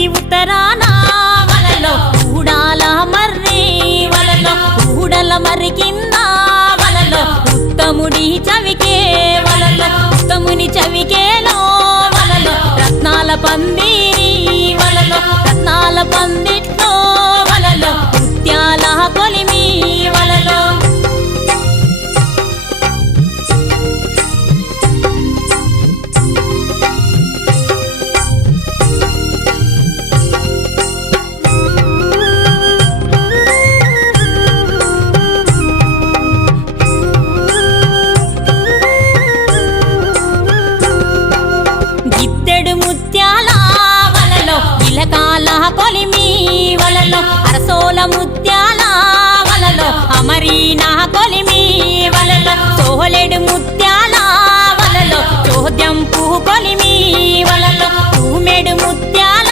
ఊరికి ఉత్తరాన వలలో ఊడాల మర్రి వలలో ఊడల మర్రి కింద వలలో ఉత్తముడి చవికే వలలో ఉత్తముని చవికేలో వలలో రత్నాల పందిరి వలలో రత్నాల పందిట్లో వలలో ముత్యాల కొలిమి వలలో గిత్తెడు ముత్యాల వలలో ఇలకాల కొలిమి వలలో అరసోల ముత్యాల వలలో అమరీనా కొలిమి వలలో సోలెడు ముత్యాల వలలో చోద్యం పువ్వు కొలిమి వలలో తూమెడు ముత్యాల